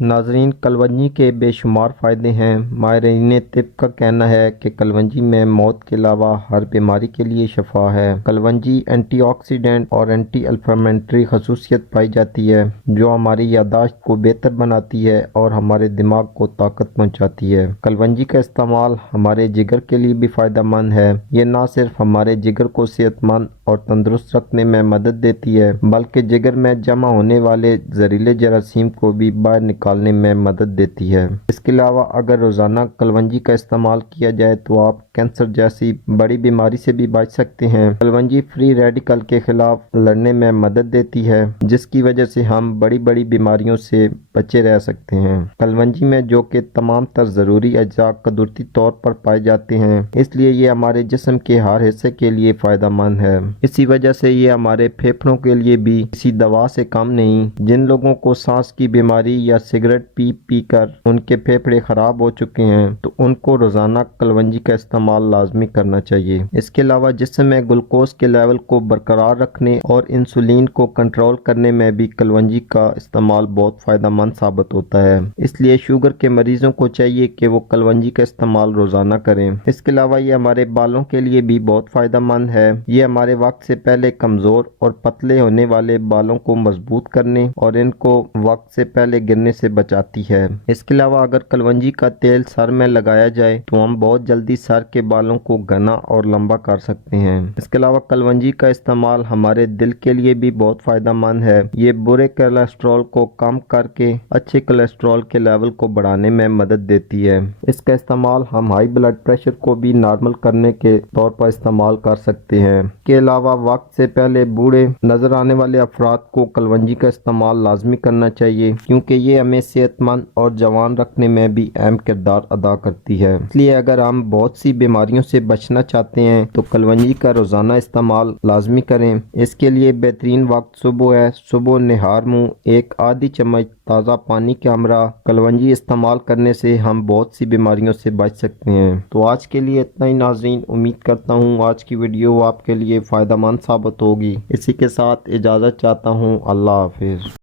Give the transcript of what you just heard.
ناظرین، کلونجی کے بے شمار فائدے ہیں۔ ماہرین طب کا کہنا ہے کہ کلونجی میں موت کے علاوہ ہر بیماری کے لیے شفا ہے۔ کلونجی اینٹی آکسیڈنٹ اور اینٹی انفلیمیٹری خصوصیت پائی جاتی ہے جو ہماری یادداشت کو بہتر بناتی ہے اور ہمارے دماغ کو طاقت پہنچاتی ہے۔ کلونجی کا استعمال ہمارے جگر کے لیے بھی فائدہ مند ہے۔ یہ نہ صرف ہمارے جگر کو صحت مند اور تندرست رکھنے میں مدد دیتی ہے بلکہ جگر میں جمع ہونے والے زہریلے جراثیم کو بھی باہر نکالنے میں مدد دیتی ہے۔ اس کے علاوہ اگر روزانہ کلونجی کا استعمال کیا جائے تو آپ کینسر جیسی بڑی بیماری سے بھی بچ سکتے ہیں۔ کلونجی فری ریڈیکل کے خلاف لڑنے میں مدد دیتی ہے جس کی وجہ سے ہم بڑی بڑی بیماریوں سے بچے رہ سکتے ہیں۔ کلونجی میں جو کہ تمام تر ضروری اجزاء قدرتی طور پر پائے جاتے ہیں، اس لیے یہ ہمارے جسم کے ہر حصے کے لیے فائدہ مند ہے۔ اسی وجہ سے یہ ہمارے پھیپھڑوں کے لیے بھی کسی دوا سے کم نہیں۔ جن لوگوں کو سانس کی بیماری یا سگریٹ پی کر ان کے پھیپھڑے خراب ہو چکے ہیں تو ان کو روزانہ کلونجی کا استعمال لازمی کرنا چاہیے۔ اس کے علاوہ جسم میں گلوکوز کے لیول کو برقرار رکھنے اور انسولین کو کنٹرول کرنے میں بھی کلونجی کا استعمال بہت فائدہ مند ثابت ہوتا ہے۔ اس لیے شوگر کے مریضوں کو چاہیے کہ وہ کلونجی کا استعمال روزانہ کریں۔ اس کے علاوہ یہ ہمارے بالوں کے لیے بھی بہت فائدہ مند ہے۔ یہ ہمارے وقت سے پہلے کمزور اور پتلے ہونے والے بالوں کو مضبوط کرنے اور ان کو وقت سے پہلے گرنے سے بچاتی ہے۔ اس کے علاوہ اگر کلونجی کا تیل سر میں لگایا جائے تو ہم بہت جلدی سر کے بالوں کو گھنا اور لمبا کر سکتے ہیں۔ اس کے علاوہ کلونجی کا استعمال ہمارے دل کے لیے بھی بہت فائدہ مند ہے۔ یہ برے کولیسٹرول کو کم کر کے اچھے کولیسٹرول کے لیول کو بڑھانے میں مدد دیتی ہے۔ اس کا استعمال ہم ہائی بلڈ پریشر کو بھی نارمل کرنے کے طور پر استعمال کر سکتے ہیں۔ اس کے علاوہ وقت سے پہلے بوڑھے نظر آنے والے افراد کو کلونجی کا استعمال لازمی کرنا چاہیے کیونکہ یہ ہمیں صحت مند اور جوان رکھنے میں بھی اہم کردار ادا کرتی ہے۔ اس لیے اگر ہم بہت سی بیماریوں سے بچنا چاہتے ہیں تو کلونجی کا روزانہ استعمال لازمی کریں۔ اس کے لیے بہترین وقت صبح ہے۔ صبح نہار منہ ایک آدھی چمچ تازہ پانی کے ہمراہ کلونجی استعمال کرنے سے ہم بہت سی بیماریوں سے بچ سکتے ہیں۔ تو آج کے لیے اتنا ہی ناظرین، امید کرتا ہوں آج کی ویڈیو آپ کے لیے فائدہ مند ثابت ہوگی۔ اسی کے ساتھ اجازت چاہتا ہوں۔ اللہ حافظ۔